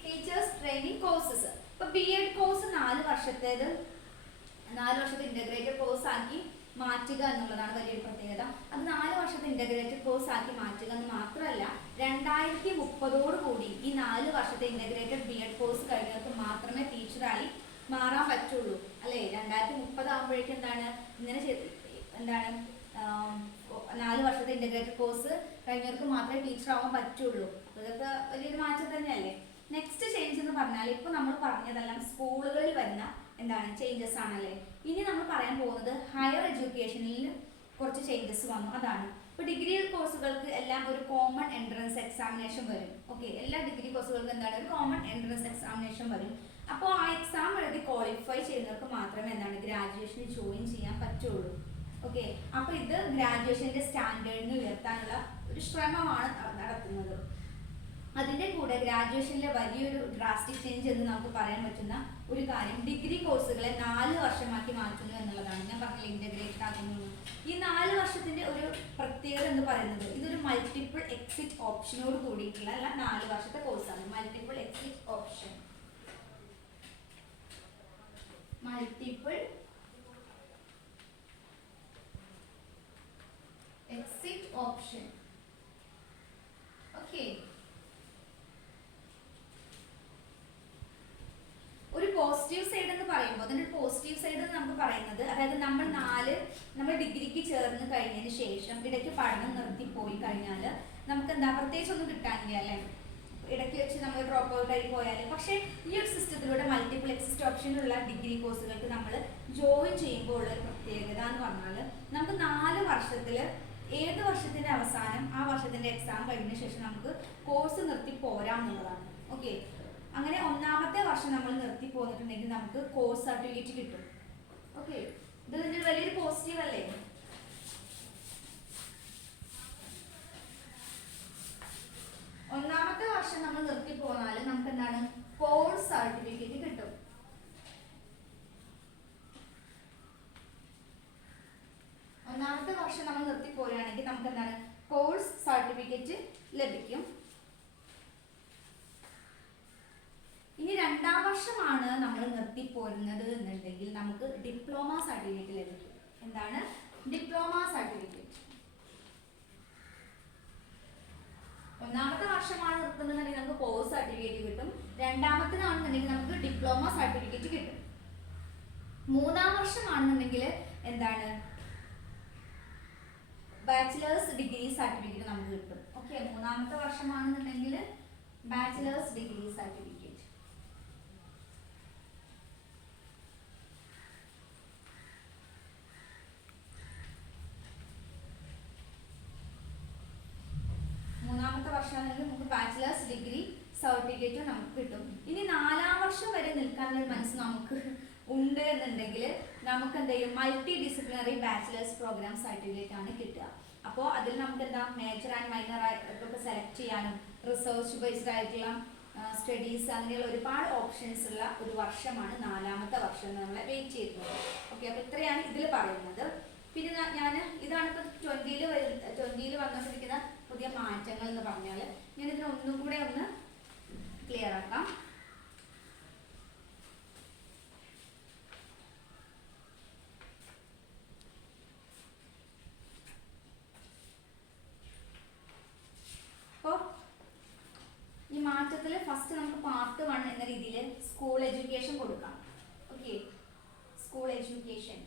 Teachers training courses. ഇപ്പൊ B.Ed കോഴ്സ് 4 വർഷത്തെ ഇന്റഗ്രേറ്റഡ് കോഴ്സ് ആക്കി മാറ്റുക എന്നുള്ളതാണ് വലിയൊരു പ്രത്യേകത. അത് 4 വർഷത്തെ ഇന്റഗ്രേറ്റഡ് കോഴ്സ് ആക്കി മാറ്റുക എന്ന് മാത്രമല്ല 2030 കൂടി ഈ 4 വർഷത്തെ ഇന്റഗ്രേറ്റഡ് B.Ed കോഴ്സ് കഴിഞ്ഞവർക്ക് മാത്രമേ ടീച്ചറായി മാറാൻ പറ്റുള്ളൂ അല്ലേ. 2030 ആകുമ്പോഴേക്കും എന്താണ് 4 വർഷത്തെ ഇന്റഗ്രേറ്റഡ് കോഴ്സ് കഴിഞ്ഞവർക്ക് മാത്രമേ ടീച്ചർ ആവാൻ പറ്റുള്ളൂ. അതൊക്കെ വലിയൊരു മാറ്റം തന്നെയല്ലേ. നെക്സ്റ്റ് ചേഞ്ച് എന്ന് പറഞ്ഞാൽ ഇപ്പൊ നമ്മൾ പറഞ്ഞതെല്ലാം സ്കൂളുകളിൽ വരുന്ന ചേഞ്ചസ് ആണല്ലേ. ഇനി നമ്മൾ പറയാൻ പോകുന്നത് ഹയർ എഡ്യൂക്കേഷനിൽ കുറച്ച് ചേഞ്ചസ് വന്നു. അതാണ് ഇപ്പൊ ഡിഗ്രി കോഴ്സുകൾക്ക് എല്ലാം ഒരു കോമൺ എൻട്രൻസ് എക്സാമിനേഷൻ വരും. ഓക്കെ, എല്ലാ ഡിഗ്രി കോഴ്സുകൾക്കും ഒരു കോമൺ എൻട്രൻസ് എക്സാമിനേഷൻ വരും. അപ്പോൾ ആ എക്സാം എഴുതി ക്വാളിഫൈ ചെയ്യുന്നവർക്ക് മാത്രമേ ഗ്രാജുവേഷനിൽ ജോയിൻ ചെയ്യാൻ പറ്റുള്ളൂ. ഓക്കെ, അപ്പൊ ഇത് ഗ്രാജുവേഷന്റെ സ്റ്റാൻഡേർഡിന് ഉയർത്താനുള്ള ഒരു ശ്രമമാണ് നടത്തുന്നത്. അതിന്റെ കൂടെ ഗ്രാജുവേഷനിലെ വലിയൊരു ഡ്രാസ്റ്റിക് ചേഞ്ച് എന്ന് നമുക്ക് പറയാൻ പറ്റുന്ന ഒരു കാര്യം ഡിഗ്രി കോഴ്സുകളെ 4 വർഷമാക്കി മാറ്റുന്നു എന്നുള്ളതാണ്. ഞാൻ പറഞ്ഞില്ല ഇന്റഗ്രേറ്റഡ് ആക്കുന്നു. ഈ 4 വർഷത്തിന്റെ ഒരു പ്രത്യേകത എന്ന് പറയുന്നത് ഇതൊരു മൾട്ടിപ്പിൾ എക്സിറ്റ് ഓപ്ഷനോട് കൂടിയിട്ടുള്ള 4 വർഷത്തെ കോഴ്സാണ്. Multiple exit option. Multiple exit option. Okay, ഒരു പോസിറ്റീവ് സൈഡ് എന്ന് പറയുമ്പോൾ അതിന്റെ പോസിറ്റീവ് സൈഡ് നമുക്ക് പറയുന്നത് അതായത് നമ്മൾ ഡിഗ്രിക്ക് ചേർന്ന് കഴിഞ്ഞതിന് ശേഷം ഇടയ്ക്ക് പഠനം നിർത്തിപ്പോയി കഴിഞ്ഞാൽ നമുക്ക് പ്രത്യേകിച്ച് ഒന്നും കിട്ടാനില്ല അല്ലേ. ഇടയ്ക്ക് വെച്ച് നമ്മൾ ഡ്രോപ്പ് ഔട്ട് ആയി പോയാൽ പക്ഷേ ഈ ഒരു സിസ്റ്റത്തിലൂടെ മൾട്ടിപ്പിൾ എക്സിറ്റ് ഓപ്ഷനുള്ള ഡിഗ്രി കോഴ്സുകൾക്ക് നമ്മൾ ജോയിൻ ചെയ്യുമ്പോൾ ഉള്ള പ്രത്യേകത എന്ന് പറഞ്ഞാൽ നമുക്ക് 4 വർഷത്തിൽ ഏത് വർഷത്തിന്റെ അവസാനം ആ വർഷത്തിന്റെ എക്സാം കഴിഞ്ഞ ശേഷം നമുക്ക് കോഴ്സ് നിർത്തി പോരാം എന്നുള്ളതാണ്. ഓക്കെ, അങ്ങനെ 1ാമത്തെ വർഷം നമ്മൾ നിർത്തി പോന്നിട്ടുണ്ടെങ്കിൽ നമുക്ക് കോഴ്സ് സർട്ടിഫിക്കറ്റ് കിട്ടും. ഓക്കെ, ഇത് ഇതിന്റെ വലിയൊരു പോസിറ്റീവ് അല്ലേ. ഒന്നാമത്തെ വർഷം നമ്മൾ നിർത്തി പോന്നാൽ നമുക്ക് കോഴ്സ് സർട്ടിഫിക്കറ്റ് കിട്ടും. ഒന്നാമത്തെ വർഷം നമ്മൾ നിർത്തി പോരുകയാണെങ്കിൽ നമുക്ക് കോഴ്സ് സർട്ടിഫിക്കറ്റ് ലഭിക്കും. ഇനി 2ാം വർഷമാണ് നമ്മൾ നിർത്തിപ്പോരുന്നത് എന്നുണ്ടെങ്കിൽ നമുക്ക് ഡിപ്ലോമ സർട്ടിഫിക്കറ്റ് ലഭിക്കും. എന്താണ് ഡിപ്ലോമ സർട്ടിഫിക്കറ്റ്? 1ാമത്തെ വർഷമാണ് നിർത്തുന്നതെന്നുണ്ടെങ്കിൽ നമുക്ക് കോഴ്സ് സർട്ടിഫിക്കറ്റ് കിട്ടും. 2ാമത്തേതാണെന്നുണ്ടെങ്കിൽ നമുക്ക് ഡിപ്ലോമ സർട്ടിഫിക്കറ്റ് കിട്ടും. 3ാം വർഷമാണെന്നുണ്ടെങ്കിൽ ബാച്ചിലേഴ്സ് ഡിഗ്രി സർട്ടിഫിക്കറ്റ് നമുക്ക് കിട്ടും. ഓക്കെ, 3ാമത്തെ വർഷമാണെന്നുണ്ടെങ്കിൽ ബാച്ചിലേഴ്സ് ഡിഗ്രി സർട്ടിഫിക്കറ്റ്. നമുക്ക് ബാച്ചിലേഴ്സ് ഡിഗ്രി സർട്ടിഫിക്കറ്റ് നമുക്ക് കിട്ടും. ഇനി 4ാം വർഷം വരെ നിൽക്കാനുള്ള മനസ്സ് നമുക്ക് ഉണ്ട് എന്നുണ്ടെങ്കിൽ നമുക്ക് multi disciplinary bachelors program certificate ആണ് കിട്ടുക. അപ്പോൾ അതിൽ നമുക്ക് മേജർ ആൻഡ് മൈനർ ആയിട്ടൊക്കെ സെലക്ട് ചെയ്യാനും റിസർച്ച് ബേസ്ഡ് ആയിട്ടുള്ള സ്റ്റഡീസ് അങ്ങനെയുള്ള ഒരുപാട് ഓപ്ഷൻസ് ഉള്ള ഒരു വർഷമാണ് 4ാമത്തെ വർഷം നമ്മളെ വെയിറ്റ് ചെയ്യുന്നത്. ഓക്കെ, അപ്പോൾ ഇത്രയാണ് ഇതിൽ പറയുന്നത്. പിന്നെ ഇതാണ് ഇപ്പോൾ 20ൽ വന്നുകൊണ്ടിരിക്കുന്ന പുതിയ മാറ്റങ്ങൾ എന്ന് പറഞ്ഞാൽ ഞാൻ ഇതിന് ഒന്നും കൂടെ ഒന്ന് ക്ലിയർ ആക്കാം. അപ്പോൾ ഈ മാറ്റത്തിൽ ഫസ്റ്റ് നമുക്ക് പാർട്ട് 1 എന്ന രീതിയിൽ സ്കൂൾ എഡ്യൂക്കേഷൻ കൊടുക്കാം. Okay, school education.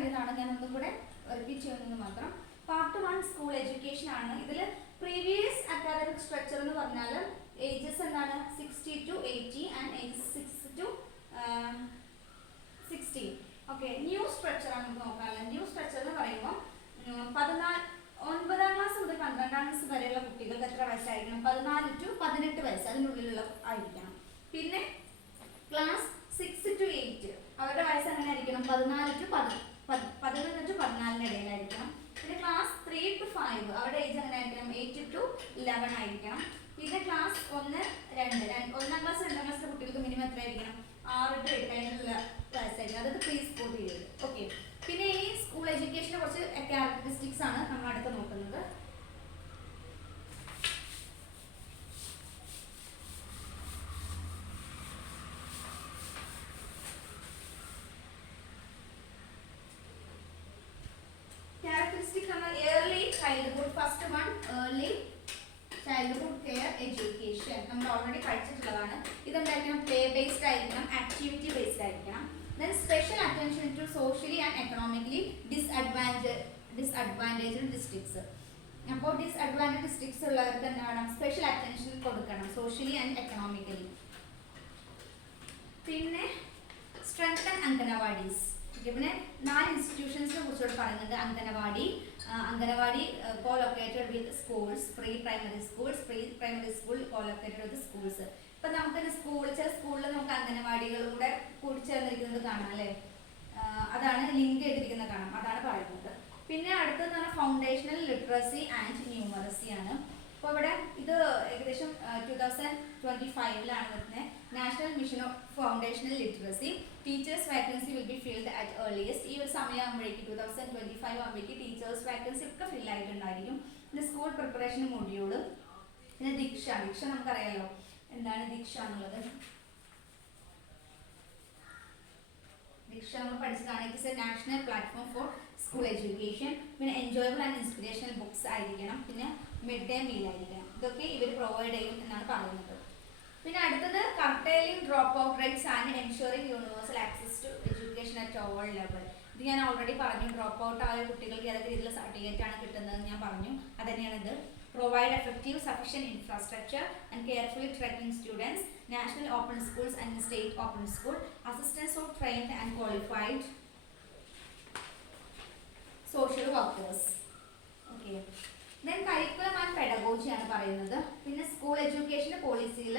അറിയുന്നതാണ്, ഞാൻ ഒന്നും കൂടെ റിപ്പീറ്റ് ചെയ്യുന്നത് മാത്രം. പാർട്ട് 1 സ്കൂൾ എഡ്യൂക്കേഷൻ ആണ്. ഇതിൽ പ്രീവിയസ് അക്കാദമിക് സ്ട്രക്ചർ എന്ന് പറഞ്ഞാൽ ഏജസ് എന്താണ് 60 to 80 and ages 6 to 16. Okay, new structure ആണ് നമുക്ക് നോക്കാനുള്ളത്. ന്യൂ സ്ട്രക്ചർ എന്ന് പറയുമ്പോൾ 9ാം ക്ലാസ് മുതൽ 12ാം ക്ലാസ് വരെയുള്ള കുട്ടികൾക്ക് എത്ര വയസ്സായിരിക്കണം? 14 to 18 വയസ്സ് അതിനുള്ളിലുള്ള ആയിരിക്കണം. പിന്നെ ക്ലാസ് 6 to 8 അവരുടെ വയസ്സ് എങ്ങനെ ആയിരിക്കണം? 11 to 14 ഇടയിലായിരിക്കണം. പിന്നെ ക്ലാസ് 3 to 5 അവരുടെ ഏജ് എങ്ങനെ ആയിരിക്കണം? 8 to 11 ആയിരിക്കണം. പിന്നെ ക്ലാസ് 1, 2 1ാം ക്ലാസ് 2ാം ക്ലാസ്സിലെ കുട്ടികൾക്ക് മിനിമം എത്ര ആയിരിക്കണം? 6 to 8 അതിനുള്ള വയസ്സായിരിക്കും. അതായത് പ്രീ സ്കൂൾ പീരീഡ്. ഓക്കെ, പിന്നെ ഈ സ്കൂൾ എഡ്യൂക്കേഷനെ കുറച്ച് ക്യാരക്ടറിസ്റ്റിക്സ് ആണ് നമ്മൾ അടുത്ത് നോക്കുന്നത്. Characteristics are early childhood. First one, early childhood care education. നമ്മൾ ഓൾറെഡി പഠിച്ചിട്ടുള്ളതാണ്. ഇതെന്തായിരിക്കണം? പ്ലേ ബേസ്ഡ് ആയിരിക്കണം, ആക്ടിവിറ്റി ബേസ്ഡ് ആയിരിക്കണം. Then special attention to socially and economically disadvantaged districts. അപ്പോൾ ഡിസ്അഡ്വാൻറ്റേജ് ഡിസ്ട്രിക്ട്സ് ഉള്ളവർക്ക് എന്താ വേണം? സ്പെഷ്യൽ അറ്റൻഷൻ കൊടുക്കണം, സോഷ്യലി ആൻഡ് എക്കണോമിക്കലി. പിന്നെ strengthen അംഗനവാടീസ്. പിന്നെ 4 ഇൻസ്റ്റിറ്റ്യൂഷൻസിനെ കുറിച്ചോട് പറയുന്നുണ്ട്. Anganwadi co-located with schools, pre-primary school co-located with schools. ഇപ്പൊ നമുക്ക് ചില സ്കൂളിൽ നമുക്ക് അംഗനവാടികളും കൂടെ കൂടിച്ചേർന്നിരിക്കുന്നത് കാണാം അല്ലേ? അതാണ് ലിങ്ക് ചെയ്തിരിക്കുന്നത് കാണാം, അതാണ് പറയുന്നത്. പിന്നെ അടുത്തത് ഫൗണ്ടേഷണൽ ലിറ്ററസി ആൻഡ് ന്യൂമറസി ആണ്. അപ്പോൾ ഇവിടെ ഇത് ഏകദേശം 2025 വരുന്നത്. National mission of foundational literacy. Teachers vacancy will be filled at earliest. ഈ ഒരു സമയമാകുമ്പോഴേക്കും 2025 ആകുമ്പോഴേക്കും ടീച്ചേഴ്സ് വാക്കൻസി ഒക്കെ ഫിൽ ആയിട്ടുണ്ടായിരിക്കും. പിന്നെ സ്കൂൾ പ്രിപ്പറേഷൻ മൊഡ്യൂള്. പിന്നെ ദീക്ഷ നമുക്കറിയാലോ എന്താണ് ദീക്ഷ എന്നുള്ളത്. ദീക്ഷ നമ്മൾ പഠിച്ചതാണ്. It is A national platform for school education. പിന്നെ എൻജോയബിൾ ആൻഡ് ഇൻസ്പിറേഷണൽ ബുക്സ് ആയിരിക്കണം. പിന്നെ മിഡ് ഡേ മീൽ ആയിരിക്കണം. ഇതൊക്കെ ഇവർ പ്രൊവൈഡ് ചെയ്യും എന്നാണ് പറയുന്നത്. പിന്നെ അടുത്തത് curtailing drop out rates and ensuring universal access to education at all level. ഇത് ഞാൻ ഓൾറെഡി പറഞ്ഞു. ഡ്രോപ്പ് ഔട്ട് ആയ കുട്ടികൾക്ക് ഏതൊക്കെ രീതിയിലുള്ള സർട്ടിഫിക്കറ്റ് ആണ് കിട്ടുന്നത് ഞാൻ പറഞ്ഞു. അത് തന്നെയാണിത്. Provide effective, sufficient infrastructure and carefully tracking students. National open schools and state open school. Assistance of trained and qualified social workers. Okay. Then curriculum and pedagogy ആണ് പറയുന്നത്. പിന്നെ സ്കൂൾ എഡ്യൂക്കേഷൻ പോളിസിയിൽ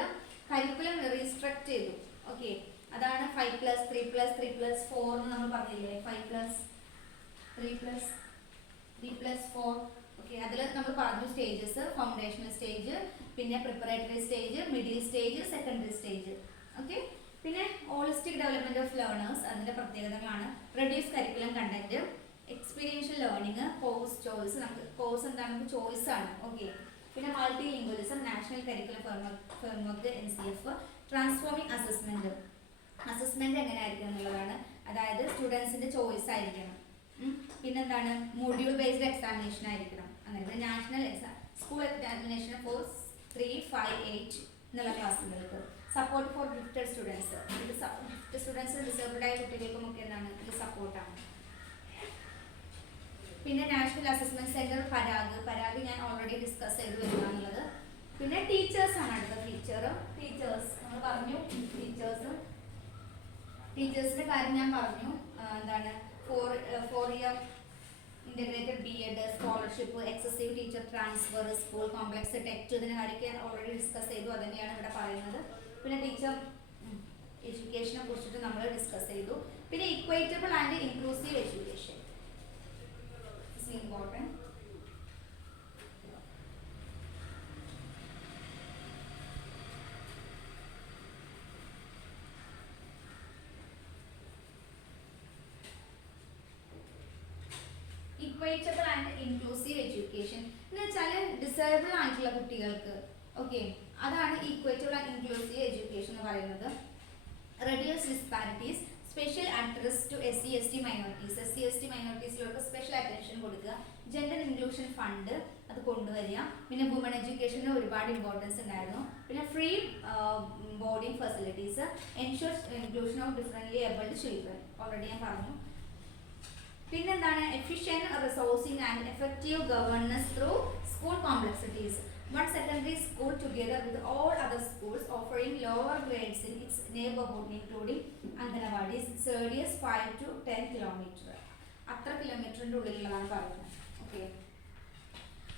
കരിക്കുലം റീസ്ട്രക്ട് ചെയ്തു. Okay, അതാണ് 5+3+3+4 എന്ന് നമ്മൾ പറഞ്ഞില്ലേ? 5+3+3+4. Okay, അതിൽ നമ്മൾ പറഞ്ഞു സ്റ്റേജസ്. ഫൗണ്ടേഷണൽ സ്റ്റേജ്, പിന്നെ preparatory stage, middle stage, secondary stage. Okay, പിന്നെ ഹോളിസ്റ്റിക് ഡെവലപ്മെന്റ് ഓഫ് ലേണേഴ്സ്, അതിന്റെ പ്രത്യേകതകളാണ്. Reduce curriculum content, experiential learning, course choice. നമുക്ക് കോഴ്സ് എന്താണ്? നമുക്ക് ചോയ്സ് ആണ്. ഓക്കെ, പിന്നെ multi lingualism, national curriculum framework NCF. Transforming assessment എങ്ങനെ ആയിരിക്കണം എന്നുള്ളതാണ്. അതായത് സ്റ്റുഡൻസിന്റെ ചോയ്സ് ആയിരിക്കണം. പിന്നെന്താണ്? മൊഡ്യൂൾ ബേസ്ഡ് എക്സാമിനേഷൻ ആയിരിക്കണം. അങ്ങനെ നാഷണൽ സ്കൂൾ എക്സാമിനേഷൻ ഫോർ 3, 5, 8 എന്നുള്ള ക്ലാസ്സുകൾക്ക്. Support for gifted students. ഇത് ഗിഫ്റ്റ് സ്റ്റുഡൻസ്, ഡിസേബിൾഡ് ആയ കുട്ടികൾക്കും ഒക്കെ എന്താണ്? ഇത് സപ്പോർട്ടാണ്. പിന്നെ നാഷണൽ അസസ്മെന്റ് സെന്റർ പരാഗ് ഞാൻ ഓൾറെഡി ഡിസ്കസ് ചെയ്ത് വരുവാന്നുള്ളത്. പിന്നെ ടീച്ചേഴ്സ് ആണ് അടുത്ത. ടീച്ചേഴ്സ് നമ്മൾ പറഞ്ഞു. ടീച്ചേഴ്സിന്റെ കാര്യം ഞാൻ പറഞ്ഞു. എന്താണ്? 4 year integrated B.Ed, scholarship, excessive teacher transfer, school complex, text, ഇതിന്റെ കാര്യമൊക്കെ ഞാൻ ഓൾറെഡി ഡിസ്കസ് ചെയ്തു. അത് തന്നെയാണ് ഇവിടെ പറയുന്നത്. പിന്നെ ടീച്ചർ എഡ്യൂക്കേഷനെ കുറിച്ചിട്ട് നമ്മൾ ഡിസ്കസ് ചെയ്തു. പിന്നെ equitable and inclusive education is important. Equitable and inclusive education എന്ന് വെച്ചാൽ ഡിസേബിൾ ആയിട്ടുള്ള കുട്ടികൾക്ക്. ഓക്കെ, അതാണ് ഇക്വൈറ്റബിൾ ആൻഡ് ഇൻക്ലൂസീവ് എഡ്യൂക്കേഷൻ എന്ന് പറയുന്നത്. Reduce disparities, special address to SC/ST മൈനോറിറ്റീസിലോട്ട് സ്പെഷ്യൽ അറ്റൻഷൻ കൊടുക്കുക. ജെൻഡർ ഇൻക്ലൂഷൻ ഫണ്ട് അത് കൊണ്ടുവരിക. പിന്നെ വുമൺ എഡ്യൂക്കേഷന് ഒരുപാട് ഇമ്പോർട്ടൻസ് ഉണ്ടായിരുന്നു. പിന്നെ free boarding facilities, ensure inclusion of differently abled children, already ഞാൻ പറഞ്ഞു. efficient resourcing and effective governance through school complexities. One secondary school together with all other schools offering lower grades in its neighborhood including Anganawadi its radius 5 to 10 kilometer. അത്ര കിലോമീറ്ററിൻ്റെ ഉള്ളിലുള്ളതാണ് പറയുന്നത്. Okay,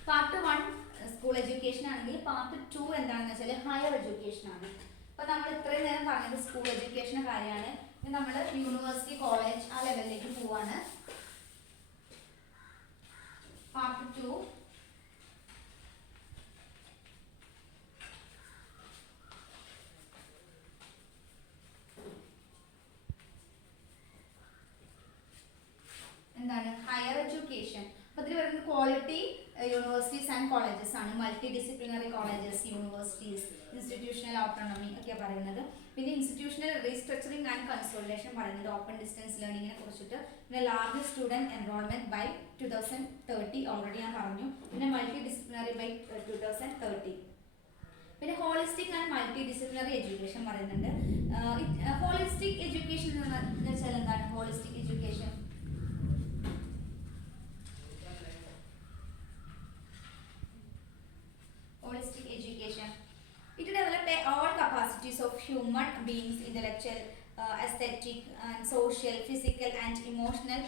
part 1 school education ആണെങ്കിൽ part 2 എന്താണെന്ന് വെച്ചാൽ higher education ആണ്. അപ്പോൾ നമ്മൾ ഇത്രയും നേരം പറഞ്ഞത് സ്കൂൾ എഡ്യൂക്കേഷൻ കാര്യമാണ്. ഇനി നമ്മൾ യൂണിവേഴ്സിറ്റി കോളേജ് ആ ലെവലിലേക്ക് പോവാണ്. പാർട്ട് 2 എന്താണ് ഹയർ എഡ്യൂക്കേഷൻ. അപ്പോൾ ഇതിൽ വരുന്നത് ക്വാളിറ്റി യൂണിവേഴ്സിറ്റീസ് ആൻഡ് കോളേജസ് ആണ്. Multi disciplinary colleges, universities, institutional autonomy ഒക്കെ പറയുന്നത്. പിന്നെ ഇൻസ്റ്റിറ്റ്യൂഷണൽ റീസ്ട്രക്ചറിങ് ആൻഡ് കൺസോളിഡേഷൻ പറയുന്നത് ഓപ്പൺ ഡിസ്റ്റൻസ് ലേണിങ്ങിനെ കുറിച്ചിട്ട്. പിന്നെ large student enrolment by 2030 already ഞാൻ പറഞ്ഞു. പിന്നെ മൾട്ടി ഡിസിപ്ലിനറി ബൈ 2030. പിന്നെ holistic and multi disciplinary education പറയുന്നുണ്ട്. ഹോളിസ്റ്റിക് എഡ്യൂക്കേഷൻ എന്ന് വെച്ചാൽ എന്താണ്? Holistic education holistic education. It develop all capacities of human beings, intellectual, aesthetic, and social, physical, and emotional,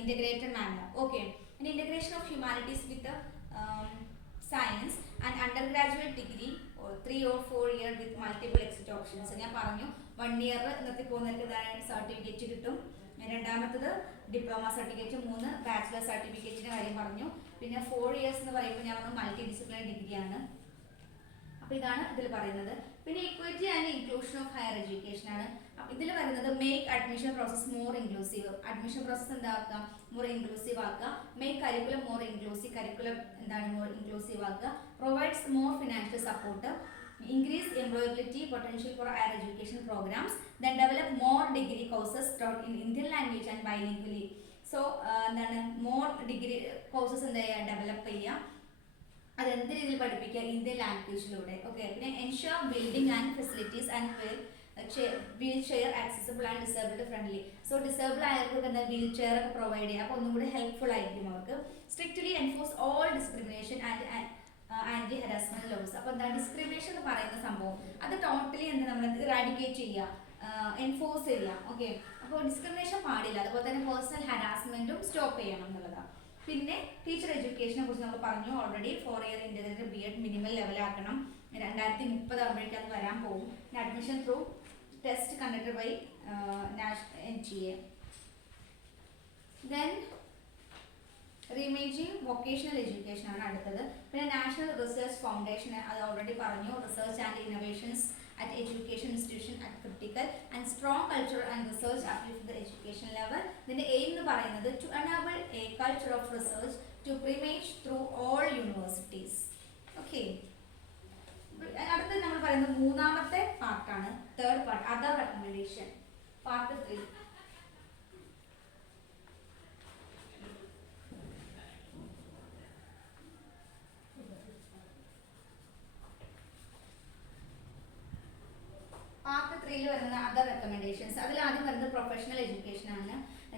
integrated manner. Okay, an integration of humanities with the science and undergraduate degree or 3 or 4 year with multiple exit options. ഞാൻ പറഞ്ഞു 1 year നിർത്തി പോകുന്നവർക്ക് certificate കിട്ടും. രണ്ടാമത്തത് diploma certificate, 3 bachelor സർട്ടിഫിക്കറ്റിന്റെ കാര്യം പറഞ്ഞു. പിന്നെ 4 years എന്ന് പറയുമ്പോൾ ഞാൻ പറഞ്ഞു മൾട്ടി ഡിസിപ്ലിനറി ഡിഗ്രി ആണ്. അപ്പോൾ ഇതാണ് ഇതിൽ പറയുന്നത്. പിന്നെ equity and inclusion of higher education ആണ്. അപ്പോൾ ഇതിൽ വരുന്നത് make admission process more inclusive. Admission process എന്താക്കുക? മോർ ഇൻക്ലൂസീവ് ആക്കുക. Make curriculum more inclusive. Curriculum എന്താണ്? മോർ ഇൻക്ലൂസീവ് ആക്കുക. Provides more financial support. Increase employability potential for higher education programs. Then develop more degree courses taught in Indian language and bilingually. So എന്താണ് more degree courses എന്താ ചെയ്യുക? Develop ചെയ്യുക. അതെന്ത് രീതിയിൽ പഠിപ്പിക്കുക? Indian ലാംഗ്വേജിലൂടെ. ഓക്കെ, പിന്നെ ensure building and facilities and wheelchair accessible and disabled friendly. So disable ആയവർക്ക് എന്താ വീൽ ചെയർ ഒക്കെ പ്രൊവൈഡ് ചെയ്യുക. അപ്പോൾ ഒന്നും കൂടി ഹെൽപ്ഫുൾ ആയിരിക്കും അവർക്ക്. Strictly enforce all discrimination anti harassment laws. അപ്പോൾ എന്താ ഡിസ്ക്രിമിനേഷൻ എന്ന് പറയുന്ന സംഭവം അത് ടോട്ടലി എന്താ നമ്മൾ ഇറാഡിക്കേറ്റ് ചെയ്യുക, എൻഫോഴ്സ് ചെയ്യുക. ഓക്കെ, അപ്പോൾ ഡിസ്ക്രിമിനേഷൻ പാടില്ല. അതുപോലെ തന്നെ പേഴ്സണൽ ഹരാസ്മെന്റും സ്റ്റോപ്പ് ചെയ്യണം എന്നുള്ളതാണ്. പിന്നെ ടീച്ചർ എഡ്യൂക്കേഷനെ കുറിച്ച് നമ്മൾ പറഞ്ഞു already. 4 year integrated BEd minimum ലെവലാക്കണം. 2030 ആകുമ്പോഴേക്കും അത് വരാൻ പോകും. Admission through test conducted by NTA. Then reimaging vocational education ആണ് അടുത്തത്. പിന്നെ നാഷണൽ റിസർച്ച് ഫൗണ്ടേഷൻ അത് ഓൾറെഡി പറഞ്ഞു. Research and innovations at education institution at critical and strong culture and research uplift the education level. ഇതിന്റെ aim എന്ന് പറയുന്നത് to enable a culture of research to permeate through all universities. Okay, അടുത്ത നമ്മൾ പറയുന്നത് മൂന്നാമത്തെ പാർട്ടാണ്, third part, other recommendation, part 3. Part 3 വരുന്ന other recommendations. അതിൽ ആദ്യം വരുന്നത് പ്രൊഫഷണൽ എഡ്യൂക്കേഷൻ ആണ്.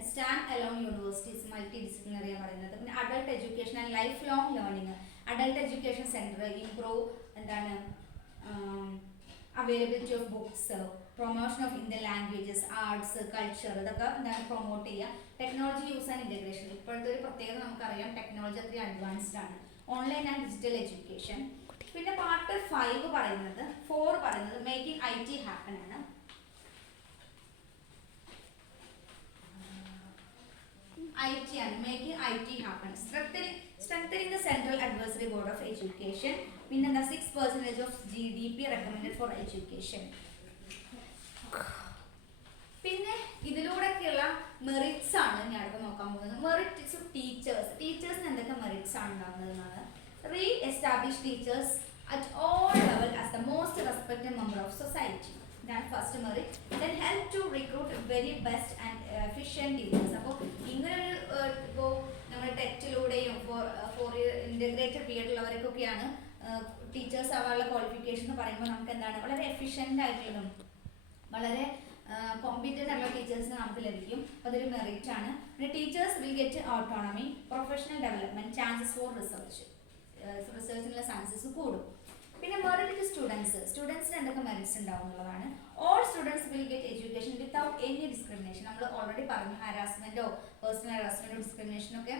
Standalone universities multidisciplinary ആണ് പറയുന്നത്. പിന്നെ adult education and lifelong learning. Adult education center improve എന്താണ് availability of books, promotion of Indian languages, arts, culture, ഇതൊക്കെ എന്താണ് പ്രൊമോട്ട് ചെയ്യുക. Technology use and integration. ഇപ്പോഴത്തെ ഒരു പ്രത്യേകത നമുക്കറിയാം, ടെക്നോളജി അത്രയും അഡ്വാൻസ്ഡ് ആണ്. Online and digital education. പിന്നെ പാർട്ട് 4 പറയുന്നത് മേക്കിംഗ് IT ഹാപ്പൻ ആണ്. IT ആണ്, making IT happen. strengthening the central advisory board of education. പിന്നെ എന്താ 6% of GDP recommended for education. പിന്നെ ഇതിലൂടെയൊക്കെയുള്ള മെറിറ്റ്സ് ആണ് ഞാൻ അടുത്ത് നോക്കാൻ പോകുന്നത്. മെറിറ്റ്സ് ഓഫ് ടീച്ചേഴ്സിന് എന്തൊക്കെ മെറിറ്റ്സ് ആണ് ഉണ്ടാകുന്നതെന്നാണ്. Re-establish teachers at all levels as the most respected member of society. That's first merit. Then help to recruit very best and efficient teachers. അപ്പോൾ ഇങ്ങനെ ഇപ്പോൾ നമ്മൾ ടെറ്റിലൂടെയും 4 year ഇന്റഗ്രേറ്റഡ് BEd ഉള്ളവർക്കൊക്കെയാണ് ടീച്ചേഴ്സ് ആവാനുള്ള qualification എന്ന് പറയുമ്പോൾ നമുക്ക് എന്താണ് വളരെ എഫിഷ്യൻ്റ് ആയിട്ടുള്ളതും വളരെ കോമ്പീറ്റന്റ് ആയിട്ടുള്ള ടീച്ചേഴ്സിന് നമുക്ക് ലഭിക്കും. അതൊരു മെറിറ്റ് ആണ്. പിന്നെ teachers will get autonomy, professional development, chances for research, റിസർച്ചിനുള്ള ചാൻസസ് കൂടും. പിന്നെ മെറിറ്റ് ടു സ്റ്റുഡൻസിന് എന്തൊക്കെ മെറിറ്റ്സ് ഉണ്ടാവും എന്നുള്ളതാണ്. All students will get education without any discrimination. നമ്മൾ ഓൾറെഡി പറഞ്ഞു ഹാരാസ്മെന്റോ പേഴ്സണൽ ഹാരാസ്മെന്റോ ഡിസ്ക്രിമിനേഷനോ ഒക്കെ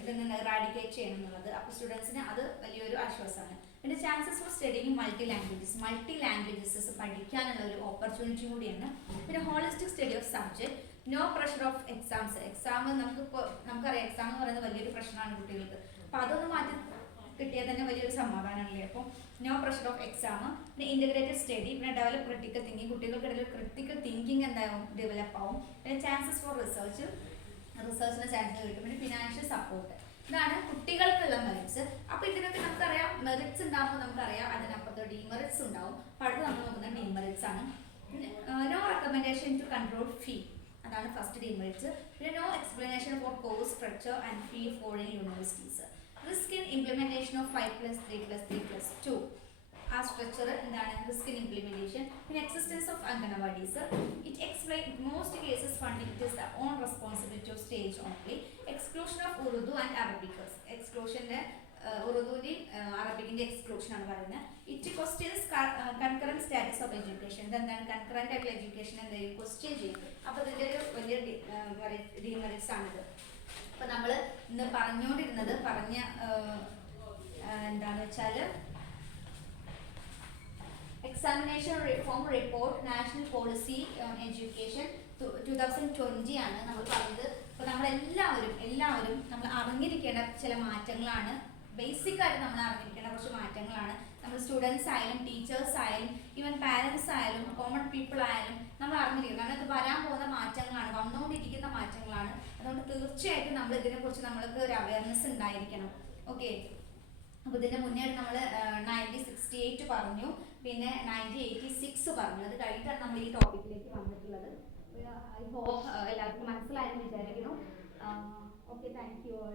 ഇതൊന്ന് റാഡിക്കേറ്റ് ചെയ്യണം എന്നുള്ളത്. അപ്പോൾ സ്റ്റുഡൻസിന് അത് വലിയൊരു ആശ്വാസമാണ്. പിന്നെ chances for studying multi languages പഠിക്കാനുള്ള ഒരു ഓപ്പർച്യൂണിറ്റി കൂടിയാണ്. പിന്നെ holistic study of subject, no pressure of exam നമുക്കറിയാം എക്സാം എന്ന് പറയുന്നത് വലിയൊരു പ്രശ്നമാണ് കുട്ടികൾക്ക്. അപ്പോൾ അതൊന്ന് മാറ്റി കിട്ടിയാൽ തന്നെ വലിയൊരു സമാധാനമല്ലേ. അപ്പോൾ നോ പ്രഷർ ഓഫ് എക്സാം, പിന്നെ ഇന്റഗ്രേറ്റഡ് സ്റ്റഡി, പിന്നെ ഡെവലപ്പ് ക്രിട്ടിക്കൽ തിങ്കിങ്, കുട്ടികൾക്കിടയിൽ ക്രിട്ടിക്കൽ തിങ്കിങ് എന്താവും ഡെവലപ്പ് ആവും. പിന്നെ ചാൻസസ് ഫോർ റിസർച്ചിന് ചാൻസ് കിട്ടും. പിന്നെ ഫിനാൻഷ്യൽ സപ്പോർട്ട്. ഇതാണ് കുട്ടികൾക്കുള്ള മെറിറ്റ്സ്. അപ്പോൾ ഇതിനൊക്കെ നമുക്കറിയാം മെറിറ്റ്സ് ഉണ്ടാകുമ്പോൾ നമുക്കറിയാം അതിനപ്പുറത്ത് ഡിമെറിറ്റ്സ് ഉണ്ടാവും. അപ്പോൾ അടുത്ത് നമ്മൾ നോക്കുന്ന ഡിമെറിറ്റ്സ് ആണ്. No recommendation to control fee, അതാണ് ഫസ്റ്റ് ഡിമെറിറ്റ്സ്. പിന്നെ no explanation for course structure and fee foreign universities. Risk in implementation of 5+3+3+2 ആ സ്ട്രക്ചർ എന്താണ് റിസ്ക് ഇൻ ഇംപ്ലിമെന്റേഷൻ. പിന്നെ existence of anganwadis, it explain most cases funding it is the own responsibility of state only. Exclusion of Urdu and Arabic, എക്സ്ക്ലൂഷന്റെ ഉറുദുവിന്റെയും അറബിക്കിന്റെ exclusion ആണ് പറയുന്നത്. It questions concurrent status of education, ഇതെന്താണ് concurrent ആയിട്ടുള്ള education എന്തായാലും question ചെയ്യും. അപ്പോൾ ഇതിന്റെ ഒരു വലിയ ഡിമെറിറ്റ്സ് ആണിത്. അപ്പോൾ നമ്മൾ ഇന്ന് പറഞ്ഞുകൊണ്ടിരുന്നത് എന്താണെന്ന് വെച്ചാൽ examination reform report national policy on education 2020 ആണ് നമ്മൾ പറഞ്ഞത്. അപ്പോൾ എല്ലാവരും നമ്മൾ അറിഞ്ഞിരിക്കേണ്ട ചില മാറ്റങ്ങളാണ്. ബേസിക് ആയിട്ട് നമ്മൾ അറിഞ്ഞിരിക്കേണ്ട കുറച്ച് മാറ്റങ്ങളാണ്. നമ്മൾ സ്റ്റുഡൻസ് ആയാലും ടീച്ചേഴ്സ് ആയാലും ഈവൻ പാരൻസ് ആയാലും കോമൺ പീപ്പിൾ ആയാലും നമ്മൾ അറിഞ്ഞിരിക്കണം. കാരണം ഇത് വരാൻ പോകുന്ന മാറ്റങ്ങളാണ്, വന്നുകൊണ്ടിരിക്കുന്ന മാറ്റങ്ങളാണ്. അതുകൊണ്ട് തീർച്ചയായിട്ടും നമ്മൾ ഇതിനെക്കുറിച്ച് നമ്മൾക്ക് ഒരു അവയർനെസ് ഉണ്ടായിരിക്കണം. ഓക്കെ, അപ്പോൾ ഇതിൻ്റെ മുന്നേ നമ്മൾ 1968 പറഞ്ഞു, പിന്നെ 1986 പറഞ്ഞു. അത് കഴിഞ്ഞിട്ടാണ് നമ്മൾ ഈ ടോപ്പിക്കിലേക്ക് വന്നിട്ടുള്ളത്. ഐ ഹോപ്പ് എല്ലാവർക്കും മനസ്സിലായെന്ന് വിചാരിക്കുന്നു. Okay, thank you all.